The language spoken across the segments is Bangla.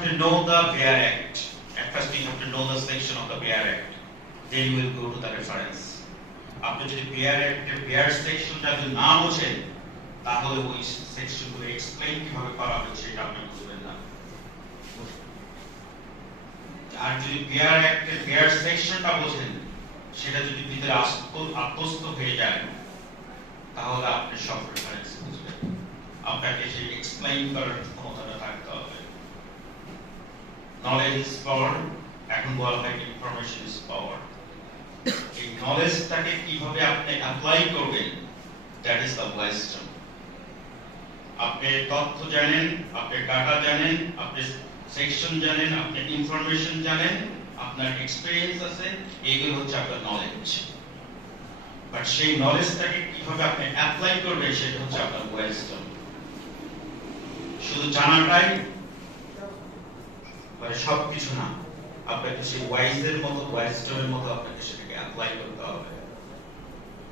have to know the BEAR Act. At first you have to know the section of the BEAR Act. Then you will go to the reference. আপনি যদি BEAR Act এর BEAR সেকশনটা যদি না বোঝেন তাহলে ওই সেকশনগুলো এক্সপ্লেইন কিভাবে করা হয়েছে সেটা আপনি বুঝবেন না। আর যদি BEAR Act এর BEAR সেকশনটা বোঝেন সেটা যদি ভিতরে আত্মস্থ হয়ে যায় তাহলে আপনি সব রেফারেন্স বুঝবেন। আপনাকে সেই এক্সপ্লেইন করার ক্ষমতাটা থাকতে হবে। নলেজ ইজ পাওয়ার, এখন বলা হয় ইনফরমেশন ইজ পাওয়ার। এই নলেজটাকে কিভাবে আপনি অ্যাপ্লাই করবেন, দ্যাট ইজ দ্য ওয়াইজডম। আপনি তথ্য জানেন, আপনি ডাটা জানেন, আপনি সেকশন জানেন, আপনি ইনফরমেশন জানেন, আপনার এক্সপেরিয়েন্স আছে, এইগুলো হচ্ছে আপনার নলেজ। বাট সেই নলেজটাকে কিভাবে আপনি অ্যাপ্লাই করবেন সেটা হচ্ছে আপনার ওয়াইজডম। শুধু জানাটাই মানে সবকিছু না, আপনাকে সেই ওয়াইজের মতো, ওয়াইজডমের মতো আপনাকে সেটাকে অ্যাপ্লাই করতে হবে।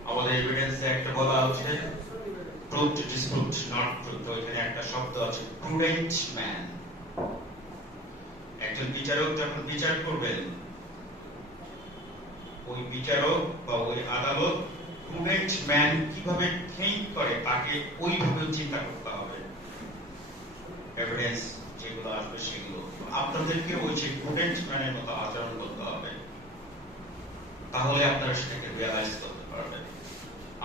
আমাদের এভিডেন্সে একটা বলা আছে prove two disprove not prove. ওইখানে একটা শব্দ আছে প্রুডেন্ট ম্যান। একজন বিচারক যখন বিচার করবেন, ওই বিচারক বা ওই আদালত প্রুডেন্ট ম্যান কিভাবে থিংক করে তাকে ওইভাবে চিন্তা করতে হবে। এভিডেন্স যেগুলো আসবে সেগুলো আপনাদেরকে ওই যে প্রুডেন্ট ম্যানের মতো আচরণ করতে হবে, তাহলে আপনারা সেটাকে রিয়ালাইজ করতে পারবেন।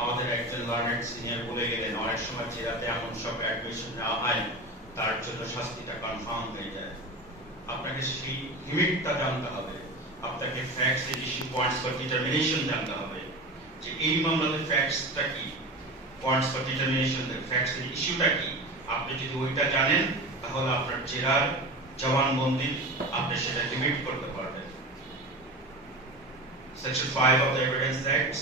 আমাদের একজন লার্নেড সিনিয়র বলে গেলেন অনেক সময় জেলাতে এমন সব অ্যাডমিশন নেওয়া হয় তার জন্য শাস্তিটা কনফার্ম হয়ে যায়। আপনাকে সেই লিমিটটা জানতে হবে, আপনাকে ফ্যাক্টস এর ইস্যু, পয়েন্টস ফর ডিটারমিনেশন জানতে হবে যে এই মামলাতে ফ্যাক্টসটা কি, পয়েন্টস ফর ডিটারমিনেশন, ফ্যাক্টস এর ইস্যুটা কি। আপনি যদি ওইটা জানেন তাহলে আপনার জেরার জবানবন্দি আপনি সেটা লিমিট করতে পারবেন। Section 5 of the Evidence Act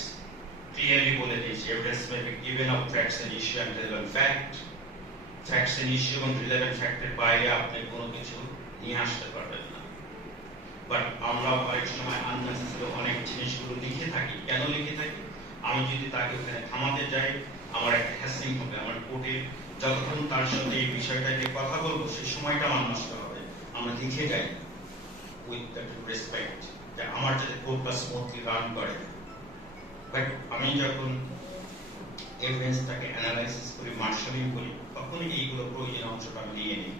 clearly বলে দিয়েছে evidence may be given of facts and issue and relevant fact. Facts and issue এবং relevant fact এর বাইরে আপনি কোনো কিছু নিয়ে আসতে পারবেন না। বাট আমরা অনেক সময় আননেসেসারি অনেক জিনিসগুলো লিখে থাকি। কেন লিখে থাকি? আমি যদি তাকে ওখানে থামাতে যাই আমার একটা হ্যাসিং হবে, আমার কোর্টে যতক্ষণ তার সাথে এই বিষয়টা নিয়ে কথা বলবো সেই সময়টা আমার নষ্ট হবে। আমরা লিখে যাই উইথ দ্যাট রেসপেক্ট যে আমার যাতে কোর্টটা স্মুথলি রান করে। বাট আমি যখন এভিডেন্সটাকে অ্যানালাইসিস করি, মার্শালিং করি, তখনই এইগুলো প্রয়োজনীয় অংশটা আমি নিয়ে নিই।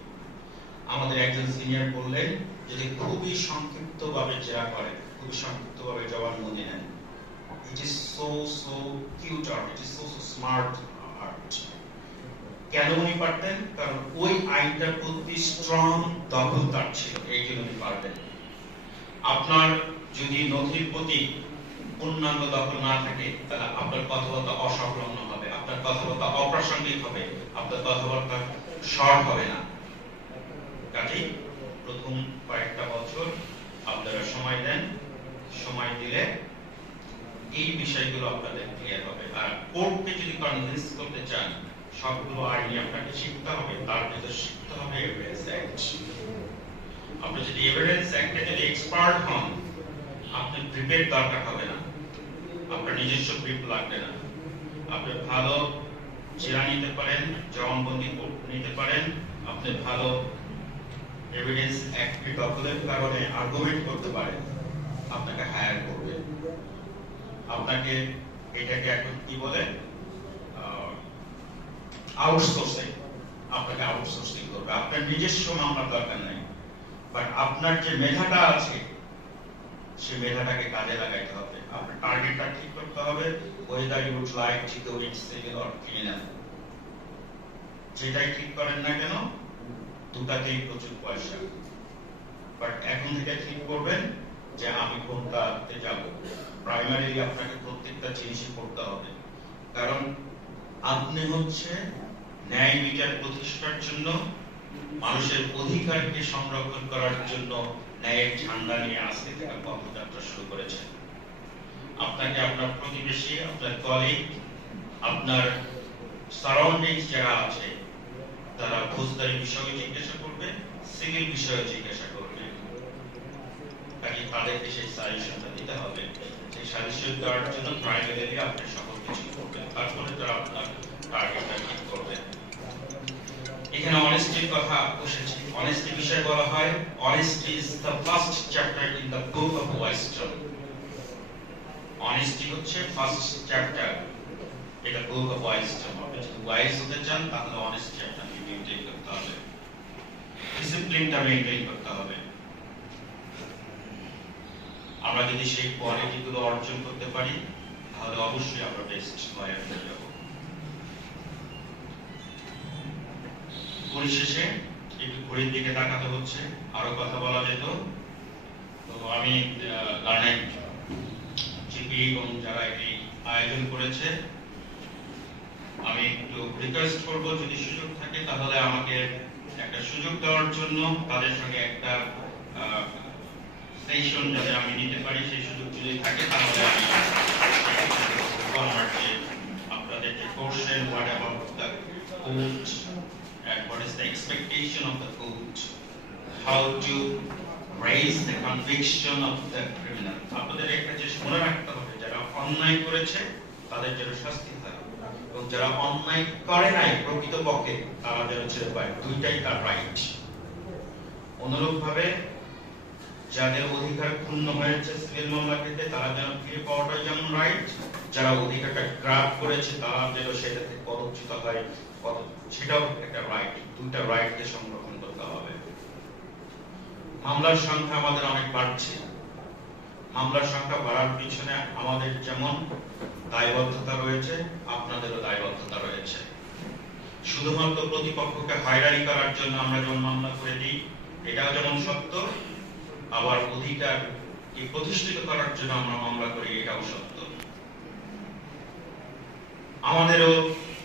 আমাদের একজন সিনিয়র বললেন যদি খুবই সংক্ষিপ্তভাবে জেরা করেন, খুবই সংক্ষিপ্তভাবে জবানবন্দি নেন, it is so cute art, it is so smart art. কেন উনি পারতেন? কারণ ওই আইনটার প্রতি স্ট্রং দখল তার ছিল, এই জন্য উনি পারবেন। আপনার যদি নথির প্রতি পূর্ণাঙ্গ দখল না থাকে তাহলে আপনার কথাবার্তা অসংলগ্ন হবে, আপনার কথাবার্তা অপ্রাসঙ্গিক হবে, আপনার কথাবার্তা শর্ট হবে না। কাজেই প্রথম কয়েকটা বছর আপনারা সময় দেন, সময় দিলে এই বিষয়গুলো আপনাদের ক্লিয়ার হবে। আর কোর্টকে যদি কনভিন্স করতে চান সবগুলো আইনি আপনাকে শিখতে হবে, তার ভিতরে শিখতে হবে এভিডেন্স অ্যাক্ট। আপনি যদি এভিডেন্স অ্যাক্টে যদি এক্সপার্ট হন, আপনি ব্রিফের দরকার হবে না, আপনার নিজস্ব ব্রিফ লাগবে না। আপনি ভালো জেরা নিতে পারেন, জবানবন্দি নিতে পারেন, আপনি ভালো এভিডেন্স অ্যাক্ট দখলের কারণে আর্গুমেন্ট করতে পারেন, আপনাকে হায়ার করবে। আপনাকে এটাকে এখন কি বলে আউটসোর্সিং, আপনাকে আউটসোর্সিং করবে। আপনার নিজস্ব মামলার দরকার নাই, বাট আপনার যে মেধাটা আছে সেই মেধাটাকে কাজে লাগাইতে হবে। আপনার টার্গেটটা ঠিক করতে হবে, whether you would like to go in civil or criminal। যেটাই ঠিক করেন না কেন দুটাতেই প্রচুর পয়সা। বাট এখন থেকে ঠিক করবেন যে আমি কোনটাতে যাব। প্রাইমারিলি আপনাকে প্রত্যেকটা জিনিসই করতে হবে, কারণ আপনি হচ্ছে ন্যায় বিচার প্রতিষ্ঠার জন্য, মানুষের অধিকারকে সংরক্ষণ করার জন্য ন্যায়ের ঝান্ডা নিয়ে আজকে থেকে পথযাত্রা শুরু করেছেন। আপনাকে আপনার প্রতিবেশী, আপনার কলিগ, আপনার সারাউন্ডিংস যারা আছে তারা ফৌজদারি বিষয়ে জিজ্ঞাসা করবে, সিভিল বিষয়ে জিজ্ঞাসা করবে। কাজে তাদেরকে সেই সাজেশনটা দিতে হবে। সেই সাজেশন দেওয়ার জন্য প্রাইমারিলি আপনি সকল কিছু করবেন, তারপরে তারা আপনার টার্গেটটা ঠিক করবে। এখানে অনেস্টির কথা বসেছি। অনেস্টি বিষয়ে বলা হয় honesty is the first chapter in the book of wisdom. Honesty হচ্ছে first chapter in the book of wisdom. আপনি যদি ওয়াইজ হতে চান তাহলে অনেস্টি আপনাকে মেইনটেইন করতে হবে, ডিসিপ্লিনটা মেইনটেইন করতে হবে। আমরা যদি সেই কোয়ালিটিগুলো অর্জন করতে পারি তাহলে অবশ্যই আমরা বেস্ট লয়ার হয়ে যাব। পরিশেষে একটু ঘড়ির দিকে তাকাতে হচ্ছে, আরো কথা বলা যেত। তো আমি লার্নিং জিপি এবং যারা এটি আয়োজন করেছে আমি একটু রিকোয়েস্ট করব যদি সুযোগ থাকে তাহলে আমাকে একটা সুযোগ দেওয়ার জন্য, তাদের সঙ্গে একটা সেশন যাতে আমি নিতে পারি, সেই সুযোগ যদি থাকে তাহলে আমি আমার যে আপনাদের যে question what about the court and what is the expectation of the court, how to raise the conviction of the criminal. আপনাদের একটা জিনিস মনে রাখতে হবে, যারা অন্যায় করেছে তাদের যেন শাস্তি হয় এবং যারা অন্যায় করে নাই প্রকৃতপক্ষে তারা যেন ছেড়ে পায়, দুইটাই তার রাইট। অনুরূপভাবে যাদের অধিকার ক্ষুণ্ণ হয়েছে সিভিল মামলা ক্ষেত্রে তারা যেন ফিরে পাওয়াটাই যেমন রাইট, যারা অধিকারটা গ্রাব করেছে তারা যেন সেটা থেকে পদচ্যুত হয় সেটাও একটা রাইট। দুইটা রাইটকে সংরক্ষণ করতে হবে। মামলার সংখ্যা আমাদের অনেক বাড়ছে, মামলার সংখ্যা বাড়ার পিছনে আমাদের যেমন দায়বদ্ধতা রয়েছে আপনাদেরও দায়বদ্ধতা রয়েছে। শুধুমাত্র প্রতিপক্ষকে হয়রানি করার জন্য আমরা যেমন মামলা করে দিই এটাও যেমন সত্য, আবার অধিকারকে প্রতিষ্ঠিত করার জন্য আমরা মামলা করি এটাও সত্য। আমাদেরও